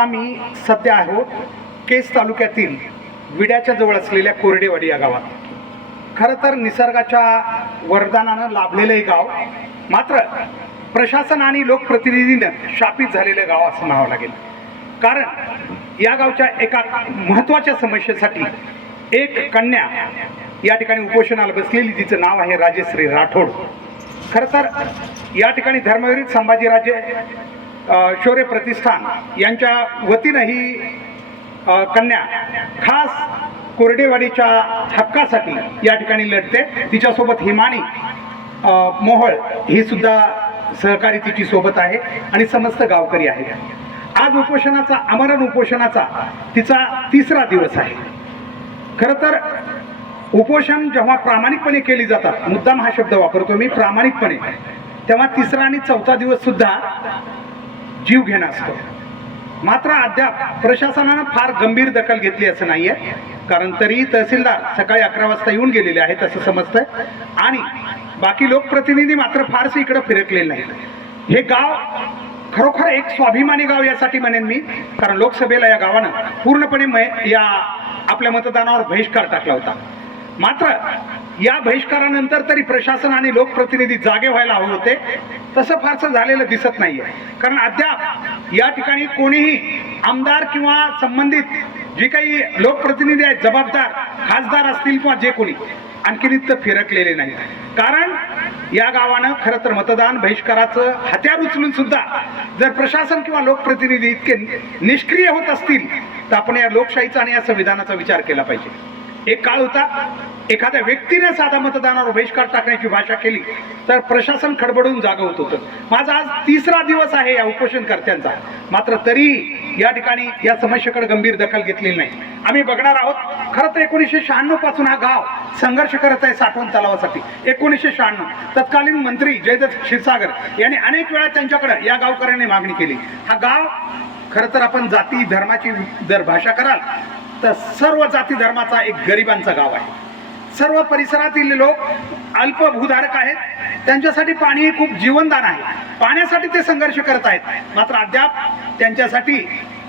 आता सध्या आहोत केस तालुक्यातील विड्याच्या जवळ असलेल्या कोरडेवाडी या गावात. खरं तर निसर्गाच्या वरदानानं लाभलेलं हे गाव मात्र प्रशासन आणि लोकप्रतिनिधीनं शापित झालेलं गाव असं म्हणावं लागेल. कारण या गावच्या एका महत्त्वाच्या समस्येसाठी एक कन्या या ठिकाणी उपोषणाला बसलेली तिचं नाव आहे राजेश्री राठोड. खरं तर या ठिकाणी धर्मवीर संभाजीराजे शौर्य प्रतिष्ठान यांच्या वतीनं ही कन्या खास कोरडेवाडीच्या हक्कासाठी या ठिकाणी लढते. तिच्यासोबत हिमानी मोहळ ही सुद्धा सहकारी तिची सोबत आहे आणि समस्त गावकरी आहे आज उपोषणाचा अमरण उपोषणाचा तिचा तिसरा दिवस आहे. खरं तर उपोषण जेव्हा प्रामाणिकपणे केली जातात मुद्दाम हा शब्द वापरतो मी प्रामाणिकपणे तेव्हा तिसरा आणि चौथा दिवस सुद्धा जीव घेणं असतो. मात्र अद्याप प्रशासनानं फार गंभीर दखल घेतली असं नाहीये. कारण तरी तहसीलदार सकाळी अकरा वाजता येऊन गेलेले आहेत असं समजतंय. आणि बाकी लोकप्रतिनिधी मात्र फारसे इकडं फिरकलेले नाहीत. हे गाव खरोखर एक स्वाभिमानी गाव यासाठी म्हणेन मी. कारण लोकसभेला या गावानं पूर्णपणे या आपल्या मतदानावर बहिष्कार टाकला होता. मात्र या बहिष्कारानंतर तरी प्रशासन आणि लोकप्रतिनिधी जागे व्हायला हवे होते. तसं फारसं झालेलं दिसत नाहीये. कारण अद्याप या ठिकाणी कोणीही आमदार किंवा संबंधित जे काही लोकप्रतिनिधी आहेत जबाबदार खासदार असतील किंवा जे कोणी आणखीन इथं फिरकलेले नाही कारण या गावानं खरं तर मतदान बहिष्काराचं हत्यार उचलून सुद्धा जर प्रशासन किंवा लोकप्रतिनिधी इतके निष्क्रिय होत असतील तर आपण या लोकशाहीचा आणि या संविधानाचा विचार केला पाहिजे. एक काळ होता एखाद्या व्यक्तीने साधा मतदानावर बहिष्कार टाकण्याची भाषा केली तर प्रशासन खडबडून जागं होत होतं. माझा आज तिसरा दिवस आहे या उपोषणकर्त्यांचा. मात्र तरीही या ठिकाणी या समस्येकडे गंभीर दखल घेतलेली नाही. आम्ही बघणार आहोत खरं तर एकोणीसशे शहाण्णवपासून हा गाव संघर्ष करत आहे साठवण तलावासाठी. एकोणीसशे शहाण्णव. तत्कालीन मंत्री जयदत्त क्षीरसागर यांनी अनेक वेळा त्यांच्याकडे या गावकऱ्यांनी मागणी केली. हा गाव खरं तर आपण जाती धर्माची जर भाषा कराल तर सर्व जाती धर्माचा एक गरिबांचा गाव आहे. सर्व परिसरातील लोक अल्प भूधारक आहेत. त्यांच्यासाठी पाणी हे खूप जीवनदान आहे. पाण्यासाठी ते संघर्ष करत आहेत. मात्र अद्याप त्यांच्यासाठी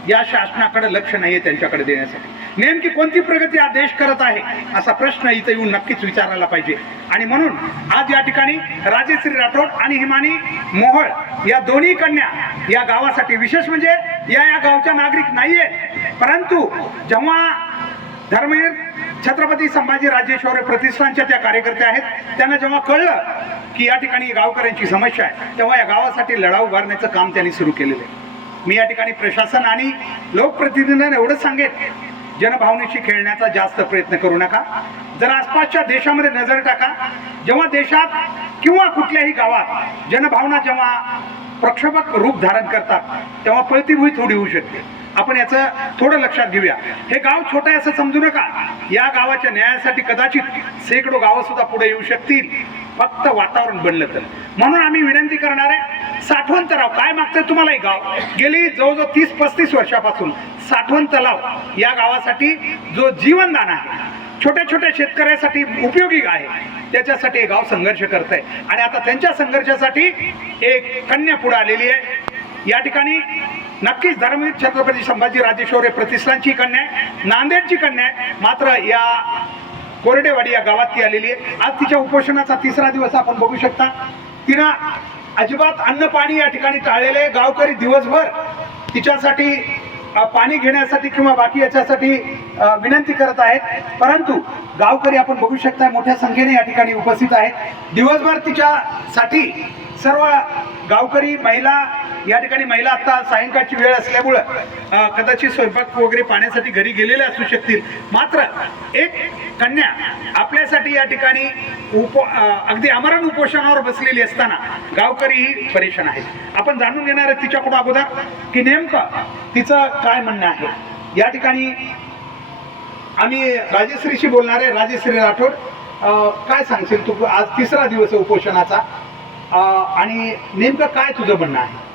या शासनाकडे लक्ष नाही आहे त्यांच्याकडे देण्यासाठी. नेमकी कोणती प्रगती हा देश करत आहे असा प्रश्न इथं येऊन नक्कीच विचारायला पाहिजे. आणि म्हणून आज या ठिकाणी राजेश्री राठोड आणि हिमानी मोहळ या दोन्ही कन्या या गावासाठी विशेष म्हणजे या या गावच्या नागरिक नाहीये परंतु जेव्हा धर्मवीर छत्रपती संभाजी राजेश्वर प्रतिष्ठानच्या त्या कार्यकर्त्या आहेत. त्यांना जेव्हा कळलं की या ठिकाणी गावकऱ्यांची समस्या आहे तेव्हा या गावासाठी लढा उभारण्याचं काम त्यांनी सुरू केलेलं आहे. मी या ठिकाणी प्रशासन आणि लोकप्रतिनिधींना एवढंच सांगेन जनभावनेशी खेळण्याचा जास्त प्रयत्न करू नका. जर आसपासच्या देशामध्ये नजर टाका जेव्हा देशात किंवा कुठल्याही गावात जनभावना जेव्हा प्रक्षोभक रूप धारण करतात तेव्हा पळतीभुई थोडी होऊ शकते. आपण याचं थोडं लक्षात घेऊया. हे गाव छोटं आहे असं समजू नका. या गावाच्या न्यायासाठी कदाचित शेकडो गावं सुद्धा पुढे येऊ शकतील. फक्त वातावरण बनलं तर. म्हणून आम्ही विनंती करणार आहे साठवण तलाव काय मागतंय तुम्हाला हे गाव? गेली जवळजवळ तीस पस्तीस वर्षापासून साठवण तलाव या गावासाठी जो जीवनदान आहे छोट्या छोट्या शेतकऱ्यासाठी उपयोगी आहे त्याच्यासाठी हे गाव संघर्ष करत आहे आणि आता त्यांच्या संघर्षासाठी एक कन्या पुढे आलेली आहे. या ठिकाणी नक्कीच धर्मवीर छत्रपती संभाजी राजेश्वर प्रतिष्ठानची कन्या आहे नांदेडची कन्या आहे. मात्र या कोरडेवाडी या गावात ती आलेली आहे. आज तिच्या उपोषणाचा तिसरा दिवस आपण बघू शकता. तिनं अजिबात अन्न पाणी या ठिकाणी टाळलेलं आहे. गावकरी दिवसभर तिच्यासाठी पाणी घेण्यासाठी किंवा बाकी याच्यासाठी विनंती करत आहेत. परंतु गावकरी आपण बघू शकता मोठ्या संख्येने या ठिकाणी उपस्थित आहेत. दिवसभर तिच्यासाठी सर्व गावकरी महिला या ठिकाणी महिला आता सायंकाळची वेळ असल्यामुळं कदाचित स्वयंपाक वगैरे पाण्यासाठी घरी गेलेले असू शकतील. मात्र एक कन्या आपल्यासाठी या ठिकाणी उप अगदी अमरण उपोषणावर बसलेली असताना गावकरीही परेशान आहेत. आपण जाणून घेणार आहे तिच्याकडून अगोदर की नेमकं तिचं काय म्हणणं आहे. या ठिकाणी आम्ही राजेश्रीशी बोलणार आहे. राजेश्री राठोड काय सांगशील तू? आज तिसरा दिवस आहे उपोषणाचा. आणि नेमकं काय तुझं म्हणणं आहे?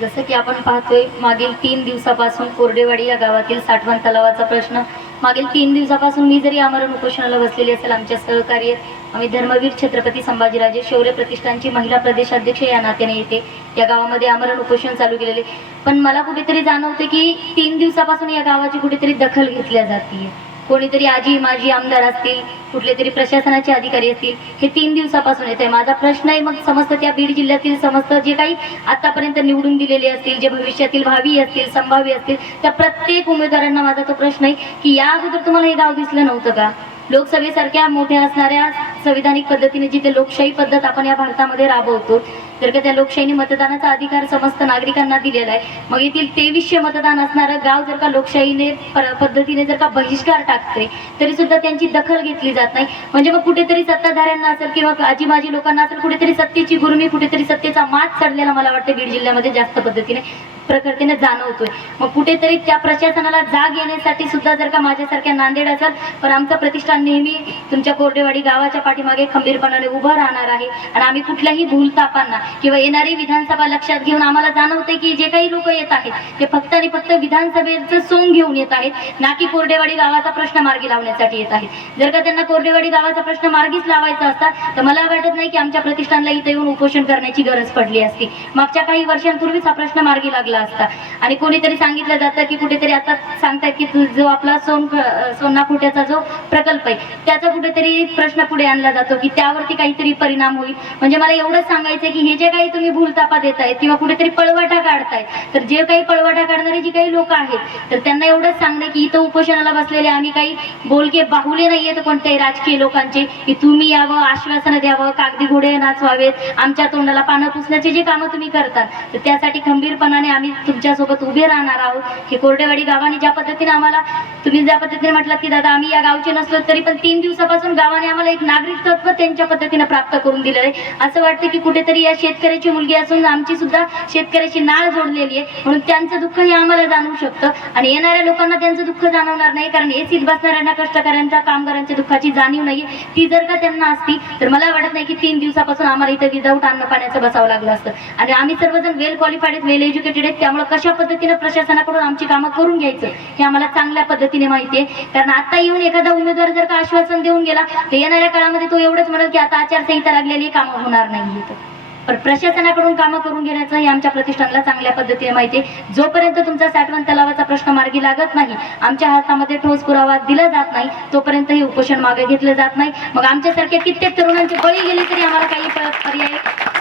जसं की आपण पाहतोय मागील तीन दिवसापासून कोरडेवाडी या गावातील साठवण तलावाचा प्रश्न. मागील तीन दिवसापासून मी जरी आमरण उपोषणाला बसलेली असेल आमच्या सहकार्य आम्ही धर्मवीर छत्रपती संभाजीराजे शौर्य प्रतिष्ठानची महिला प्रदेशाध्यक्ष या नात्याने येते. या गावामध्ये आमरण उपोषण चालू केलेले. पण मला कुठेतरी जाणवते की तीन दिवसापासून या गावाची कुठेतरी दखल घेतल्या जाते कोणीतरी आजी माजी आमदार असतील कुठले तरी प्रशासनाचे अधिकारी असतील हे तीन दिवसापासून येत आहे माझा प्रश्न आहे मग समस्त त्या बीड जिल्ह्यातील समस्त जे काही आतापर्यंत निवडून दिलेले असतील जे भविष्यातील भावी असतील संभाव्य असतील त्या प्रत्येक उमेदवारांना माझा तो प्रश्न आहे की या अगोदर तुम्हाला हे गाव दिसलं नव्हतं का? लोकसभेसारख्या मोठ्या असणाऱ्या संविधानिक पद्धतीने जिथे लोकशाही पद्धत आपण या भारतामध्ये राबवतो जर का त्या लोकशाहीने मतदानाचा अधिकार समस्त नागरिकांना दिलेला आहे. मग येथील तेवीसशे मतदान असणारं गाव जर का लोकशाहीने पद्धतीने जर का बहिष्कार टाकते तरी सुद्धा त्यांची दखल घेतली जात नाही. म्हणजे मग कुठेतरी सत्ताधाऱ्यांना असेल किंवा आजी माजी लोकांना असेल कुठेतरी सत्तेची गुरुमी कुठेतरी सत्तेचा मात चढलेला मला वाटतं बीड जिल्ह्यामध्ये जास्त पद्धतीने. प्रकृतीने जाणवतोय. मग कुठेतरी त्या प्रशासनाला जाग येण्यासाठी सुद्धा जर का माझ्यासारख्या नांदेड असेल पण आमचं प्रतिष्ठान नेहमी तुमच्या कोरडेवाडी गावाच्या पाठीमागे खंबीरपणाने उभं राहणार आहे. आणि आम्ही कुठल्याही भूलतापांना किंवा येणारी विधानसभा लक्षात घेऊन आम्हाला जाणवते की जे काही लोक येत आहेत ते फक्त आणि फक्त विधानसभेचं सोंग घेऊन येत आहेत ना की कोरडेवाडी गावाचा प्रश्न मार्गी लावण्यासाठी येत आहेत. जर का त्यांना कोरडेवाडी गावाचा प्रश्न मार्गीच लावायचा असता तर मला वाटत नाही की आमच्या प्रतिष्ठानला इथे येऊन उपोषण करण्याची गरज पडली असती. मागच्या काही वर्षांपूर्वीच हा प्रश्न मार्गी लागला असता. आणि कोणीतरी सांगितलं जातं की कुठेतरी आता सांगतात की जो आपला सोन सोना फुट्याचा जो प्रकल्प आहे त्याचा कुठेतरी प्रश्न पुढे आणला जातो की त्यावरती काहीतरी परिणाम होईल. म्हणजे मला एवढंच सांगायचं की हे जे काही तुम्ही भूलतापा देतायत किंवा कुठेतरी पळवाटा काढताय तर जे काही पळवाटा काढणारी जी काही लोक आहेत तर त्यांना एवढंच सांगणं की इथं उपोषणाला बसलेले आम्ही काही बोलके बाहुले नाहीयेत कोणत्याही राजकीय लोकांचे की तुम्ही यावं आश्वासनं द्यावं कागदी घोडे नाचवावेत आमच्या तोंडाला पानं पुसण्याची जी कामं तुम्ही करतात तर त्यासाठी खंबीरपणाने आम्ही तुमच्यासोबत उभे राहणार आहोत. की कोरडेवाडी गावाने ज्या पद्धतीने आम्हाला तुम्ही ज्या पद्धतीने म्हटलं की दादा आम्ही या गावचे नसलो तरी पण तीन दिवसापासून गावाने आम्हाला एक नागरिक तत्व त्यांच्या पद्धतीने प्राप्त करून दिलं आहे. असं वाटतं की कुठेतरी या शेतकऱ्याची मुलगी असून आमची सुद्धा शेतकऱ्याची नाळ जोडलेली आहे. म्हणून त्यांचं दुःख हे आम्हाला जाणवू शकतं. आणि येणाऱ्या लोकांना त्यांचं दुःख जाणवणार नाही कारण एसीत बसणाऱ्यांना कष्टकऱ्यांच्या कामगारांच्या दुःखाची जाणीव नाही ती जर का त्यांना असती तर मला वाटत नाही की तीन दिवसापासून आम्हाला इथं विदाऊट अन्न पाण्याचं बसावं लागलं असतं. आणि आम्ही सर्वजण वेल क्वालिफाईड आहेत वेल एज्युकेटेड आहेत. त्यामुळे कशा पद्धतीने प्रशासनाकडून आमची कामं करून घ्यायचं हे आम्हाला चांगल्या पद्धतीने माहिती आहे. कारण आता येऊन एखादा उमेदवार जर का आश्वासन देऊन गेला तर येणाऱ्या काळामध्ये तो एवढंच म्हणेल की आता आचारसंहिता लागलेली कामं होणार नाही पण प्रशासनाकडून कामं करून घेण्याचं हे आमच्या प्रतिष्ठानला चांगल्या पद्धतीने माहिती आहे. जोपर्यंत तुमचा साठवण तलावाचा प्रश्न मार्गी लागत नाही आमच्या हातामध्ये ठोस पुरावा दिला जात नाही तोपर्यंत हे उपोषण मागे घेतलं जात नाही. मग आमच्यासारख्या कित्येक तरुणांची बळी गेली तरी आम्हाला काही पर्याय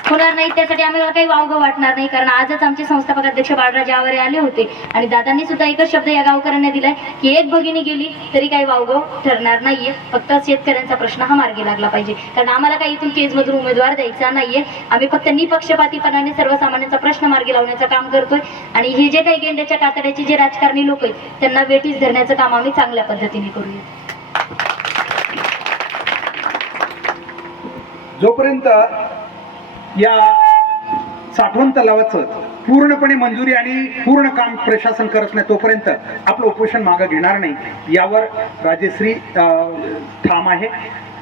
होणार नाही. त्यासाठी आम्हाला काही वावगं वाटणार नाही कारण आजच आमचे संस्थापक अध्यक्ष बाळराज आवारे आले होते. आणि दादांनी सुद्धा एकच शब्द या गावकऱ्यांना दिलाय की एक भगिनी गेली तरी काही वावगं ठरणार नाहीये. फक्त शेतकऱ्यांचा प्रश्न हा मार्गी लागला पाहिजे. कारण आम्हाला काही इथून केजमधून उमेदवार द्यायचा नाहीये. आम्ही फक्त निपक्षपातीपणाने सर्वसामान्यांचा प्रश्न मार्गी लावण्याचं काम करतोय. आणि हे जे काही गेंड्याच्या कातड्याचे जे राजकारणी लोक आहेत त्यांना वेटीस धरण्याचं काम आम्ही चांगल्या पद्धतीने करूया जोपर्यंत या साठवण तलावाचं पूर्णपणे मंजुरी आणि पूर्ण काम प्रशासन करत नाही तोपर्यंत आपलं उपोषण मागं घेणार नाही यावर राजेश्री अं, ठाम आहे.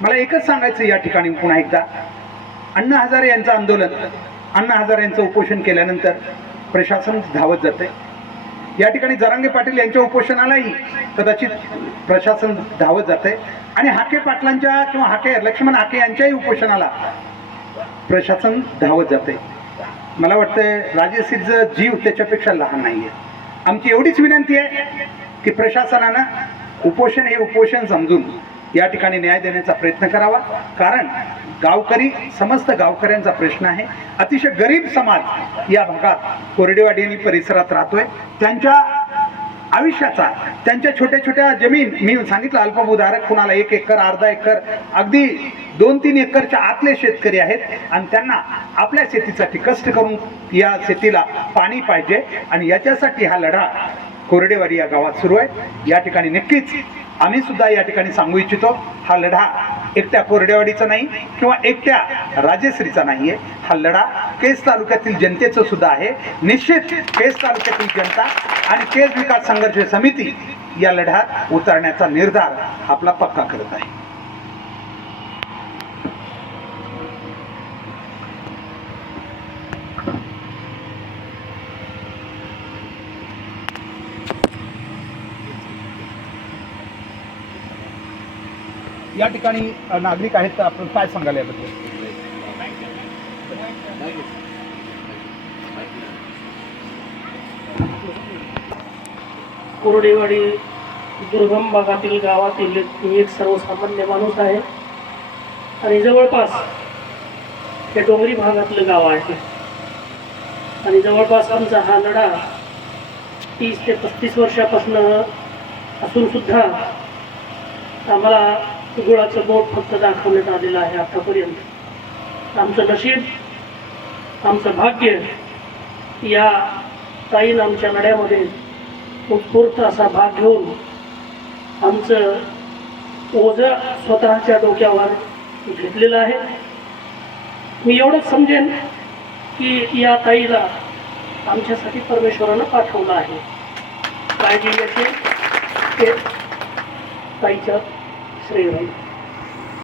मला एकच सांगायचं या ठिकाणी पुन्हा एकदा. अण्णा हजारे यांचं आंदोलन अण्णा हजारे यांचं उपोषण केल्यानंतर प्रशासन धावत जाते या ठिकाणी जरांगे पाटील यांच्या उपोषणालाही कदाचित प्रशासन धावत जाते आणि हाके पाटलांच्या किंवा हाके लक्ष्मण हाके यांच्याही उपोषणाला प्रशासन धावत जाते मला वाटतं राजेश्रीचं जीव त्याच्यापेक्षा लहान नाही आहे आमची एवढीच विनंती आहे की प्रशासनानं उपोषण हे उपोषण समजून या ठिकाणी न्याय देण्याचा प्रयत्न करावा. कारण गावकरी समस्त गावकऱ्यांचा प्रश्न आहे. अतिशय गरीब समाज या भागात कोरडेवाडी आणि परिसरात राहतोय. त्यांच्या आयुष्याचा त्यांच्या छोट्या छोट्या जमीन मी सांगितलं अल्पभूधारक कुणाला एक एकर अर्धा एकर अगदी दोन तीन एकरच्या आतले शेतकरी आहेत. आणि त्यांना आपल्या शेतीसाठी कष्ट करून या शेतीला पाणी पाहिजे. आणि याच्यासाठी हा लढा कोरडेवाडी या गावात सुरू आहे. या ठिकाणी नक्कीच आम्ही सुद्धा या ठिकाणी सांगू इच्छितो हा लढा एकट्या कोरडेवाडीचा नाही किंवा एकट्या राजेश्रीचा नाही आहे हा लढा केस तालुक्यातील जनतेचं सुद्धा आहे. निश्चित केस तालुक्यातील जनता आणि केस विकास संघर्ष समिती या लढ्यात उतरण्याचा निर्धार आपला पक्का करत आहे. या ठिकाणी नागरिक आहेत तर आपण काय सांगाल याबद्दल? कोरडेवाडी दुर्गम भागातील गावातील एक- मी एक सर्वसामान्य माणूस आहे. आणि जवळपास हे डोंगरी भागातलं गाव आहे. आणि जवळपास आमचा हा लढा तीस ते पस्तीस वर्षापासून असून सुद्धा आम्हाला गुळाचं बोट फक्त दाखवण्यात आलेलं आहे आतापर्यंत. आमचं नशीब आमचं भाग्य या ताईन आमच्या लढ्यामध्ये उत्स्फूर्त असा भाग घेऊन आमचं ओझं स्वतःच्या डोक्यावर घेतलेलं आहे. मी एवढंच समजेन की या ताईला आमच्यासाठी परमेश्वरानं पाठवलं आहे. काळजी घेते ते ताईच्या श्रेय राहील